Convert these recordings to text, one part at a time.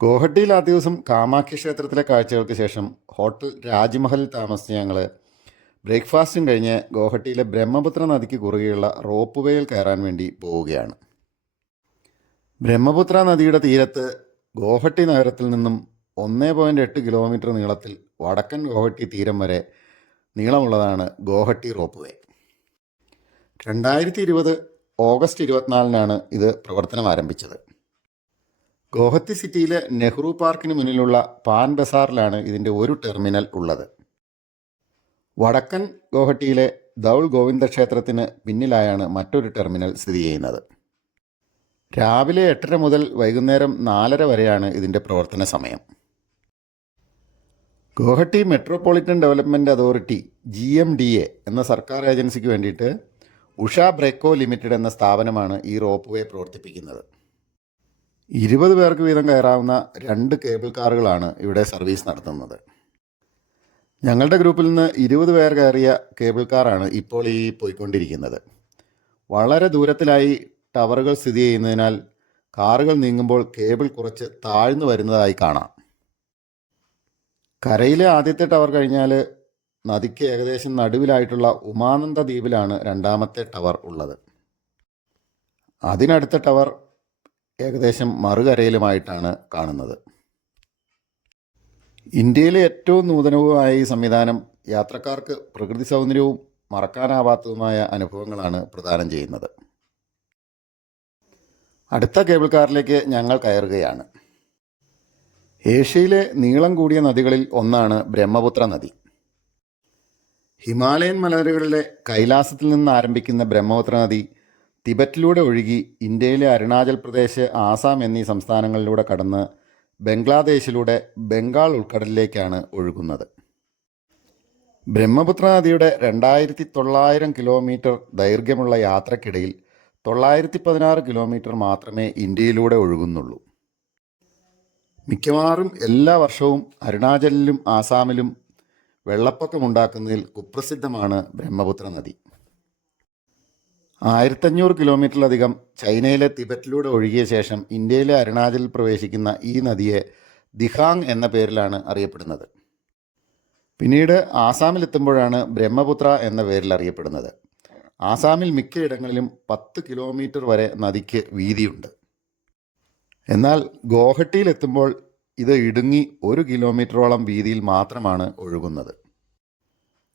ഗോഹട്ടിയിൽ ആ ദിവസം കാമാഖ്യ ക്ഷേത്രത്തിലെ കാഴ്ചകൾക്ക് ശേഷം ഹോട്ടൽ രാജ്മഹലിൽ താമസിച്ച ഞങ്ങൾ ബ്രേക്ക്ഫാസ്റ്റും കഴിഞ്ഞ് ഗോഹട്ടിയിലെ ബ്രഹ്മപുത്ര നദിക്ക് കുറുകെയുള്ള റോപ്പ് വേയിൽ കയറാൻ വേണ്ടി പോവുകയാണ്. ബ്രഹ്മപുത്ര നദിയുടെ തീരത്ത് ഗോഹട്ടി നഗരത്തിൽ നിന്നും ഒന്നേ പോയിന്റ് എട്ട് കിലോമീറ്റർ നീളത്തിൽ വടക്കൻ ഗോഹട്ടി തീരം വരെ നീളമുള്ളതാണ് ഗോഹട്ടി റോപ്പ് വേ രണ്ടായിരത്തി ഇരുപത് ഓഗസ്റ്റ് ഇരുപത്തിനാലിനാണ് ഇത് പ്രവർത്തനം ആരംഭിച്ചത് ഗോഹത്തി സിറ്റിയിലെ നെഹ്റു പാർക്കിന് മുന്നിലുള്ള പാൻ ബസാറിലാണ് ഇതിന്റെ ഒരു ടെർമിനൽ ഉള്ളത്. വടക്കൻ ഗോഹട്ടിയിലെ ദൗൾ ഗോവിന്ദ ക്ഷേത്രത്തിന് പിന്നിലായാണ് മറ്റൊരു ടെർമിനൽ സ്ഥിതി ചെയ്യുന്നത്. രാവിലെ എട്ടര മുതൽ വൈകുന്നേരം നാലര വരെയാണ് ഇതിന്റെ പ്രവർത്തന സമയം. Guwahati metropolitan development authority G M D A എന്ന സർക്കാർ ഏജൻസിക്ക് വേണ്ടിയിട്ട് ഉഷ ബ്രേക്കോ ലിമിറ്റഡ് എന്ന സ്ഥാപനമാണ് ഈ റോപ്പ് വേ പ്രവർത്തിപ്പിക്കുന്നത്. ഇരുപത് പേർക്ക് വീതം കയറാവുന്ന രണ്ട് കേബിൾ കാറുകളാണ് ഇവിടെ സർവീസ് നടത്തുന്നത്. ഞങ്ങളുടെ ഗ്രൂപ്പിൽ നിന്ന് ഇരുപത് പേർ കയറിയ കേബിൾ കാറാണ് ഇപ്പോൾ ഈ പോയിക്കൊണ്ടിരിക്കുന്നത്. വളരെ ദൂരത്തിലായി ടവറുകൾ സ്ഥിതി ചെയ്യുന്നതിനാൽ കാറുകൾ നീങ്ങുമ്പോൾ കേബിൾ കുറച്ച് താഴ്ന്നു വരുന്നതായി കാണാം. കരയിലെ ആദ്യത്തെ ടവർ കഴിഞ്ഞാൽ നദിക്ക് ഏകദേശം നടുവിലായിട്ടുള്ള ഉമാനന്ദ ദ്വീപിലാണ് രണ്ടാമത്തെ ടവർ ഉള്ളത്. അതിനടുത്ത ടവർ ഏകദേശം മറുകരയിലുമായിട്ടാണ് കാണുന്നത്. ഇന്ത്യയിലെ ഏറ്റവും നൂതനവുമായ ഈ സംവിധാനം യാത്രക്കാർക്ക് പ്രകൃതി സൗന്ദര്യവും മറക്കാനാവാത്തതുമായ അനുഭവങ്ങളാണ് പ്രദാനം ചെയ്യുന്നത്. അടുത്ത കേബിൾ കാറിലേക്ക് ഞങ്ങൾ കയറുകയാണ്. ഏഷ്യയിലെ നീളം കൂടിയ നദികളിൽ ഒന്നാണ് ബ്രഹ്മപുത്ര നദി. ഹിമാലയൻ മലനിരകളിലെ കൈലാസത്തിൽ നിന്ന് ആരംഭിക്കുന്ന ബ്രഹ്മപുത്ര നദി തിബറ്റിലൂടെ ഒഴുകി ഇന്ത്യയിലെ അരുണാചൽ പ്രദേശ് ആസാം എന്നീ സംസ്ഥാനങ്ങളിലൂടെ കടന്ന് ബംഗ്ലാദേശിലൂടെ ബംഗാൾ ഉൾക്കടലിലേക്കാണ് ഒഴുകുന്നത്. ബ്രഹ്മപുത്ര നദിയുടെ രണ്ടായിരത്തി തൊള്ളായിരം കിലോമീറ്റർ ദൈർഘ്യമുള്ള യാത്രക്കിടയിൽ തൊള്ളായിരത്തി പതിനാറ് കിലോമീറ്റർ മാത്രമേ ഇന്ത്യയിലൂടെ ഒഴുകുന്നുള്ളൂ. മിക്കവാറും എല്ലാ വർഷവും അരുണാചലിലും ആസാമിലും വെള്ളപ്പൊക്കമുണ്ടാക്കുന്നതിൽ കുപ്രസിദ്ധമാണ് ബ്രഹ്മപുത്ര നദി. ആയിരത്തഞ്ഞൂറ് കിലോമീറ്ററിലധികം ചൈനയിലെ തിബറ്റിലൂടെ ഒഴുകിയ ശേഷം ഇന്ത്യയിലെ അരുണാചലിൽ പ്രവേശിക്കുന്ന ഈ നദിയെ ദിഹാങ് എന്ന പേരിലാണ് അറിയപ്പെടുന്നത്. പിന്നീട് ആസാമിലെത്തുമ്പോഴാണ് ബ്രഹ്മപുത്ര എന്ന പേരിൽ അറിയപ്പെടുന്നത്. ആസാമിൽ മിക്കയിടങ്ങളിലും പത്ത് കിലോമീറ്റർ വരെ നദിക്ക് വീതിയുണ്ട്. എന്നാൽ ഗോഹട്ടിയിലെത്തുമ്പോൾ ഇത് ഇടുങ്ങി ഒരു കിലോമീറ്ററോളം വീതിയിൽ മാത്രമാണ് ഒഴുകുന്നത്.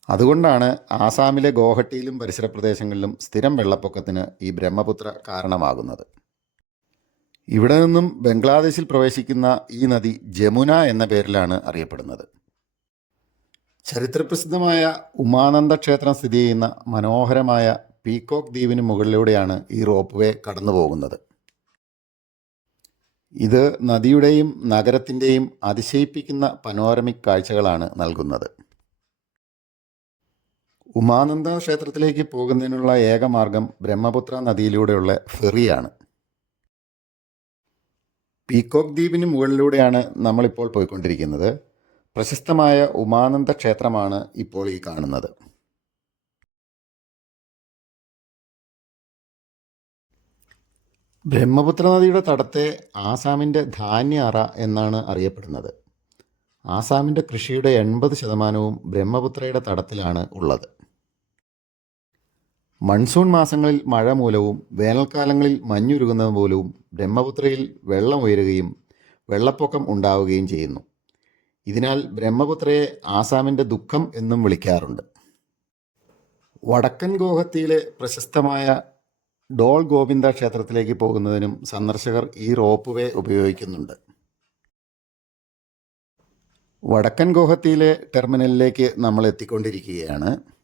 അതുകൊണ്ടാണ് ആസാമിലെ ഗോഹട്ടിയിലും പരിസര പ്രദേശങ്ങളിലും സ്ഥിരം വെള്ളപ്പൊക്കത്തിന് ഈ ബ്രഹ്മപുത്ര കാരണമാകുന്നത്. ഇവിടെ നിന്നും ബംഗ്ലാദേശിൽ പ്രവേശിക്കുന്ന ഈ നദി ജമുന എന്ന പേരിലാണ് അറിയപ്പെടുന്നത്. ചരിത്രപ്രസിദ്ധമായ ഉമാനന്ദ ക്ഷേത്രം സ്ഥിതി ചെയ്യുന്ന മനോഹരമായ പീകോക്ക് ദ്വീപിന് മുകളിലൂടെയാണ് ഈ റോപ്പ് വേ കടന്നു പോകുന്നത്. ഇത് നദിയുടെയും നഗരത്തിന്റെയും അതിശയിപ്പിക്കുന്ന പനോരമിക് കാഴ്ചകളാണ് നൽകുന്നത്. ഉമാനന്ദ ക്ഷേത്രത്തിലേക്ക് പോകുന്നതിനുള്ള ഏക മാർഗം ബ്രഹ്മപുത്ര നദിയിലൂടെയുള്ള ഫെറിയാണ്. പീക്കോക്ക് ദ്വീപിന് മുകളിലൂടെയാണ് നമ്മളിപ്പോൾ പോയിക്കൊണ്ടിരിക്കുന്നത്. പ്രശസ്തമായ ഉമാനന്ദ ക്ഷേത്രമാണ് ഇപ്പോൾ ഈ കാണുന്നത്. ബ്രഹ്മപുത്ര നദിയുടെ തടത്തെ ആസാമിന്റെ ധാന്യ അറ എന്നാണ് അറിയപ്പെടുന്നത്. ആസാമിന്റെ കൃഷിയുടെ എൺപത് ശതമാനവും ബ്രഹ്മപുത്രയുടെ തടത്തിലാണ് ഉള്ളത്. മൺസൂൺ മാസങ്ങളിൽ മഴ മൂലവും വേനൽക്കാലങ്ങളിൽ മഞ്ഞുരുകുന്നത് മൂലവും ബ്രഹ്മപുത്രയിൽ വെള്ളം ഉയരുകയും വെള്ളപ്പൊക്കം ഉണ്ടാവുകയും ചെയ്യുന്നു. ഇതിനാൽ ബ്രഹ്മപുത്രയെ ആസാമിന്റെ ദുഃഖം എന്നും വിളിക്കാറുണ്ട്. വടക്കൻ ഗോഹത്തിയിലെ പ്രശസ്തമായ ഡോൾ ഗോവിന്ദ ക്ഷേത്രത്തിലേക്ക് പോകുന്നതിനും സന്ദർശകർ ഈ റോപ്പ് വേ ഉപയോഗിക്കുന്നുണ്ട്. വടക്കൻ ഗോഹത്തിയിലെ ടെർമിനലിലേക്ക് നമ്മൾ എത്തിക്കൊണ്ടിരിക്കുകയാണ്.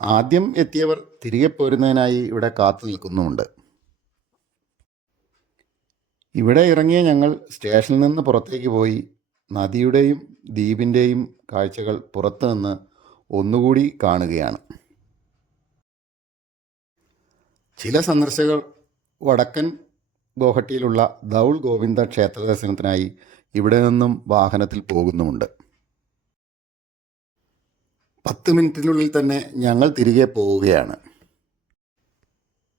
ആദ്യം എത്തിയവർ തിരികെ പോരുന്നതിനായി ഇവിടെ കാത്തു നിൽക്കുന്നുമുണ്ട്. ഇവിടെ ഇറങ്ങിയ ഞങ്ങൾ സ്റ്റേഷനിൽ നിന്ന് പുറത്തേക്ക് പോയി നദിയുടെയും ദ്വീപിന്റെയും കാഴ്ചകൾ പുറത്തു നിന്ന് ഒന്നുകൂടി കാണുകയാണ്. ചില സന്ദർശകർ വടക്കൻ ഗോഹട്ടിയിലുള്ള ദൗൾ ഗോവിന്ദ ക്ഷേത്ര ദർശനത്തിനായി ഇവിടെ നിന്നും വാഹനത്തിൽ പോകുന്നുമുണ്ട്. പത്ത് മിനിറ്റിനുള്ളിൽ തന്നെ ഞങ്ങൾ തിരികെ പോവുകയാണ്.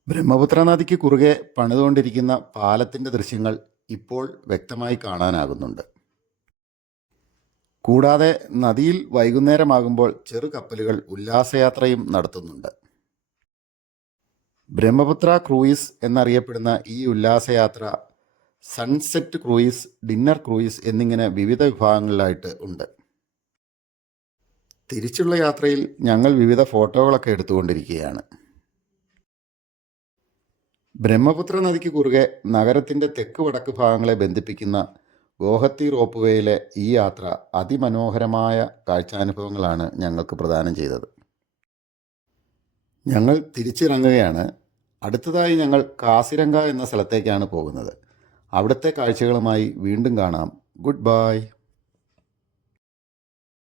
ബ്രഹ്മപുത്ര നദിക്ക് കുറുകെ പണിതുകൊണ്ടിരിക്കുന്ന പാലത്തിന്റെ ദൃശ്യങ്ങൾ ഇപ്പോൾ വ്യക്തമായി കാണാനാകുന്നുണ്ട്. കൂടാതെ നദിയിൽ വൈകുന്നേരമാകുമ്പോൾ ചെറു കപ്പലുകൾ ഉല്ലാസയാത്രയും നടത്തുന്നുണ്ട്. ബ്രഹ്മപുത്ര ക്രൂയിസ് എന്നറിയപ്പെടുന്ന ഈ ഉല്ലാസയാത്ര സൺസെറ്റ് ക്രൂയിസ് ഡിന്നർ ക്രൂയിസ് എന്നിങ്ങനെ വിവിധ വിഭാഗങ്ങളിലായിട്ട് ഉണ്ട്. തിരിച്ചുള്ള യാത്രയിൽ ഞങ്ങൾ വിവിധ ഫോട്ടോകളൊക്കെ എടുത്തുകൊണ്ടിരിക്കുകയാണ്. ബ്രഹ്മപുത്ര നദിക്ക് കുറുകെ നഗരത്തിന്റെ തെക്ക് വടക്ക് ഭാഗങ്ങളെ ബന്ധിപ്പിക്കുന്ന ഗോഹത്തി റോപ്പ്വേയിലെ ഈ യാത്ര അതിമനോഹരമായ കാഴ്ചാനുഭവങ്ങളാണ് ഞങ്ങൾക്ക് പ്രദാനം ചെയ്തത്. ഞങ്ങൾ തിരിച്ചിറങ്ങുകയാണ്. അടുത്തതായി ഞങ്ങൾ കാസിരംഗ എന്ന സ്ഥലത്തേക്കാണ് പോകുന്നത്. അവിടുത്തെ കാഴ്ചകളുമായി വീണ്ടും കാണാം. Good bye.